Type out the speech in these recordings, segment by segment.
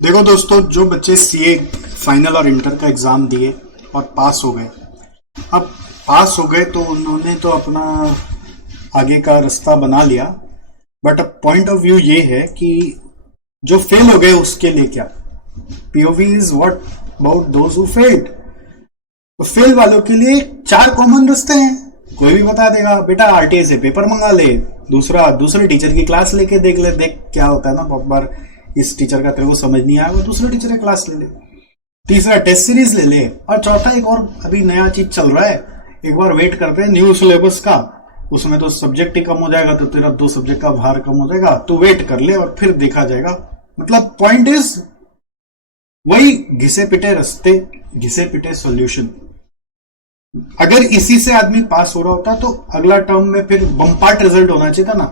देखो दोस्तों, जो बच्चे सीए फाइनल और इंटर का एग्जाम दिए और पास हो गए। अब पास हो गए तो उन्होंने तो अपना आगे का रास्ता बना लिया। बट अब पॉइंट ऑफ व्यू ये है कि जो फेल हो गए उसके लिए क्या। POV is what about those who failed. तो फेल वालों के लिए चार कॉमन रास्ते हैं। कोई भी बता देगा, बेटा आरटीए से पेपर मंगा ले, दूसरा दूसरे टीचर की क्लास लेके देख ले। देख क्या होता है ना, बहुत बार इस टीचर का तेरे को समझ नहीं आया, वो दूसरे टीचर की क्लास ले ले। तीसरा टेस्ट सीरीज ले ले। और चौथा एक और अभी नया चीज चल रहा है, एक बार वेट करते हैं न्यू सिलेबस का, उसमें तो सब्जेक्ट ही कम हो जाएगा, तो तेरा 2 सब्जेक्ट का भार कम हो जाएगा, तो वेट कर ले और फिर देखा जाएगा। मतलब पॉइंट इज वही घिसे पिटे रास्ते, घिसे पिटे सॉल्यूशन। अगर इसी से आदमी पास हो रहा होता तो अगला टर्म में फिर बम्पार्ट रिजल्ट होना चाहिए था ना,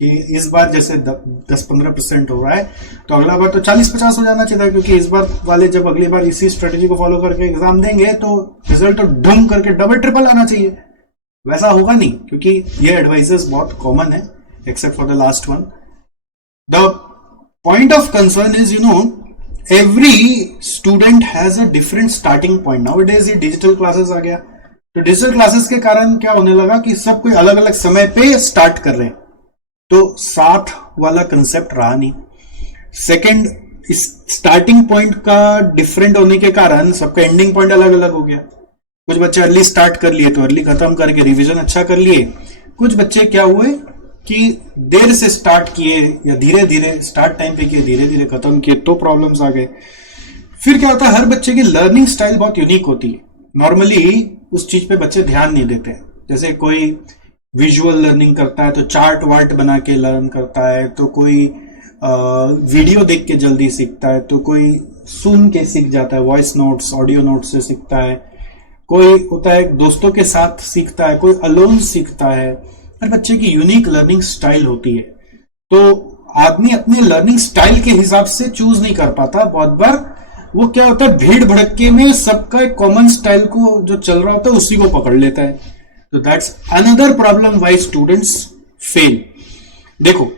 कि इस बार जैसे 10-15% हो रहा है तो अगला बार तो 40-50 हो जाना चाहिए था, क्योंकि इस बार वाले जब अगली बार इसी स्ट्रेटेजी को फॉलो करके एग्जाम देंगे तो रिजल्ट तो डूम करके डबल ट्रिपल आना चाहिए। वैसा होगा नहीं, क्योंकि ये एडवाइसेस बहुत कॉमन है except for the last one. The point of concern is every student has a different starting point. Now days ये डिजिटल क्लासेस आ गया, तो डिजिटल क्लासेस के कारण क्या होने लगा कि सब कोई अलग अलग समय पे स्टार्ट कर रहे हैं, तो साथ वाला कंसेप्ट रहा नहीं। सेकंड, इस स्टार्टिंग पॉइंट का डिफरेंट होने के कारण सबका एंडिंग पॉइंट अलग अलग हो गया। कुछ बच्चे अर्ली स्टार्ट कर लिए तो अर्ली खत्म करके रिवीजन अच्छा कर लिए। कुछ बच्चे क्या हुए कि देर से स्टार्ट किए या धीरे धीरे स्टार्ट टाइम पे किए, धीरे धीरे खत्म किए, तो प्रॉब्लम्स आ गए। फिर क्या होता है, हर बच्चे की लर्निंग स्टाइल बहुत यूनिक होती है। नॉर्मली उस चीज पे बच्चे ध्यान नहीं देते। जैसे कोई विजुअल लर्निंग करता है तो चार्ट वार्ट बना के लर्न करता है, तो कोई वीडियो देख के जल्दी सीखता है, तो कोई सुन के सीख जाता है, वॉइस नोट्स ऑडियो नोट्स से सीखता है, कोई होता है दोस्तों के साथ सीखता है, कोई अलोन सीखता है। हर बच्चे की यूनिक लर्निंग स्टाइल होती है, तो आदमी अपने लर्निंग स्टाइल के हिसाब से चूज नहीं कर पाता। बहुत बार वो क्या होता है, भीड़ भड़के में सबका एक कॉमन स्टाइल को जो चल रहा होता है उसी को पकड़ लेता है। तो that's another problem why students fail. देखो,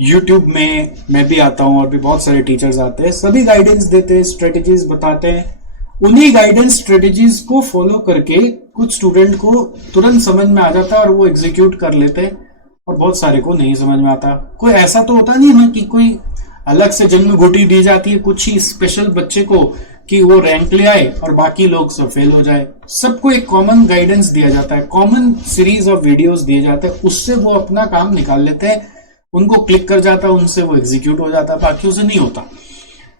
यूट्यूब में मैं भी आता हूं और भी बहुत सारे टीचर्स आते हैं, सभी गाइडेंस देते हैं, स्ट्रेटेजीज बताते हैं। उन्हीं गाइडेंस स्ट्रेटेजीज को फॉलो करके कुछ स्टूडेंट को तुरंत समझ में आ जाता है और वो एग्जीक्यूट कर लेते हैं, और बहुत सारे को नहीं समझ में आता। कोई ऐसा तो होता नहीं ना कि कोई अलग से जन्म घुटी दी जाती है कुछ ही स्पेशल बच्चे को कि वो रैंक ले आए और बाकी लोग सब फेल हो जाए। सबको एक कॉमन गाइडेंस दिया जाता है, कॉमन सीरीज ऑफ वीडियोस दिए जाते हैं, उससे वो अपना काम निकाल लेते हैं, उनको क्लिक कर जाता है, उनसे वो एग्जीक्यूट हो जाता है, बाकी उसे नहीं होता।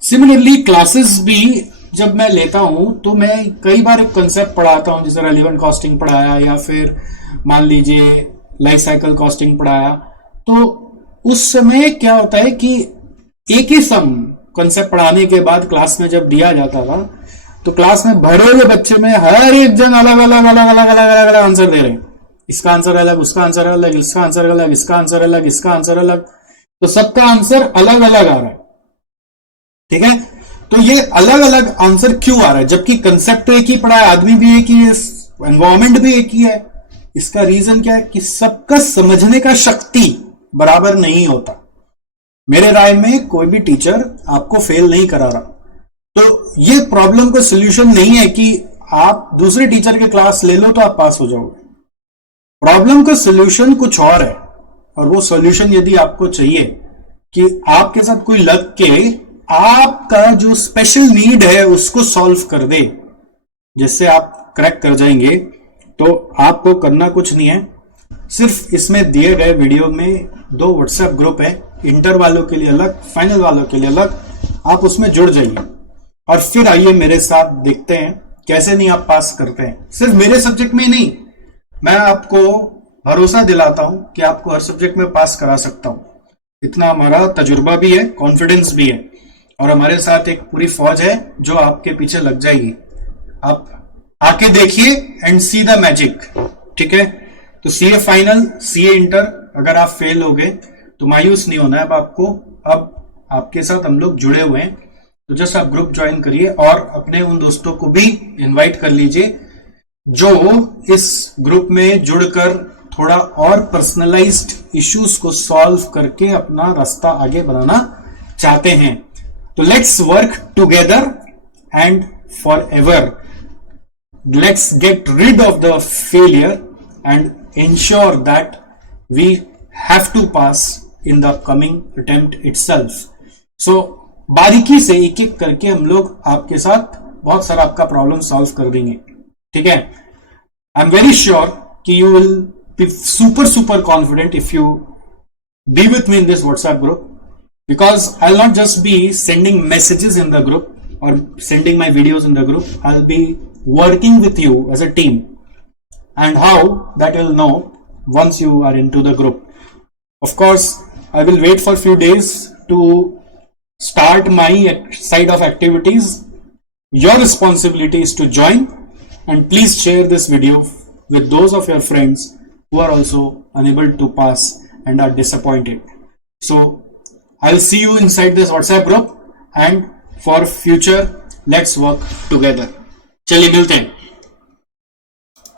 सिमिलरली क्लासेस भी जब मैं लेता हूं तो मैं कई बार एक कंसेप्ट पढ़ाता हूं, जैसे रेलिवेंट कॉस्टिंग पढ़ाया या फिर मान लीजिए लाइफ साइकिल कॉस्टिंग पढ़ाया, तो उस समय क्या होता है कि एक ही सम कंसेप्ट पढ़ाने के बाद क्लास में जब दिया जाता था तो क्लास में भरे हुए बच्चे में हर एक जन अलग अलग अलग अलग अलग अलग अलग आंसर दे रहे हैं। इसका आंसर अलग, उसका आंसर अलग, इसका आंसर अलग, इसका आंसर अलग, इसका आंसर अलग, तो सबका आंसर अलग अलग आ रहा है। ठीक है, तो ये अलग अलग आंसर क्यों आ रहा है, जबकि कंसेप्ट तो एक ही पढ़ा है, आदमी भी एक ही है, एनवायरमेंट भी एक ही है। इसका रीजन क्या है कि सबका समझने का शक्ति बराबर नहीं होता। मेरे राय में कोई भी टीचर आपको फेल नहीं करा रहा, तो ये प्रॉब्लम का सोल्यूशन नहीं है कि आप दूसरे टीचर के क्लास ले लो तो आप पास हो जाओगे। प्रॉब्लम का सोल्यूशन कुछ और है, और वो सोल्यूशन यदि आपको चाहिए कि आपके साथ कोई लग के आपका जो स्पेशल नीड है उसको सॉल्व कर दे, जिससे आप क्रैक कर जाएंगे, तो आपको करना कुछ नहीं है। सिर्फ इसमें दिए गए वीडियो में 2 व्हाट्सएप ग्रुप है, इंटर वालों के लिए अलग, फाइनल वालों के लिए अलग। आप उसमें जुड़ जाइए और फिर आइए मेरे साथ देखते हैं कैसे नहीं आप पास करते हैं। सिर्फ मेरे सब्जेक्ट में नहीं, मैं आपको भरोसा दिलाता हूं कि आपको हर सब्जेक्ट में पास करा सकता हूं। इतना हमारा तजुर्बा भी है, कॉन्फिडेंस भी है, और हमारे साथ एक पूरी फौज है जो आपके पीछे लग जाएगी। आप आके देखिए एंड सी द मैजिक। ठीक है, तो सीए फाइनल, सीए इंटर, अगर आप फेल हो गए तो मायूस नहीं होना है। अब आपको, अब आपके साथ हम लोग जुड़े हुए हैं, तो जस्ट आप ग्रुप ज्वाइन करिए और अपने उन दोस्तों को भी इनवाइट कर लीजिए जो इस ग्रुप में जुड़कर थोड़ा और पर्सनलाइज्ड इश्यूज को सॉल्व करके अपना रास्ता आगे बढ़ाना चाहते हैं। तो let's work together and for ever. Let's get rid of the failure and ensure that we have to pass in the coming attempt itself. So बारीकी से एक एक करके हम लोग आपके साथ बहुत सारा आपका प्रॉब्लम सॉल्व कर देंगे. ठीक है. आई एम वेरी श्योर कि you will be super confident if you be with me in this WhatsApp group, because I'll not just be sending messages in the group or sending my videos in the group. I'll be working with you as a team, and how that you'll know once you are into the group. Of course, I will wait for a few days to start my side of activities. Your responsibility is to join, and please share this video with those of your friends who are also unable to pass and are disappointed. So I'll see you inside this WhatsApp group, and for future let's work together. चलिए मिलते हैं.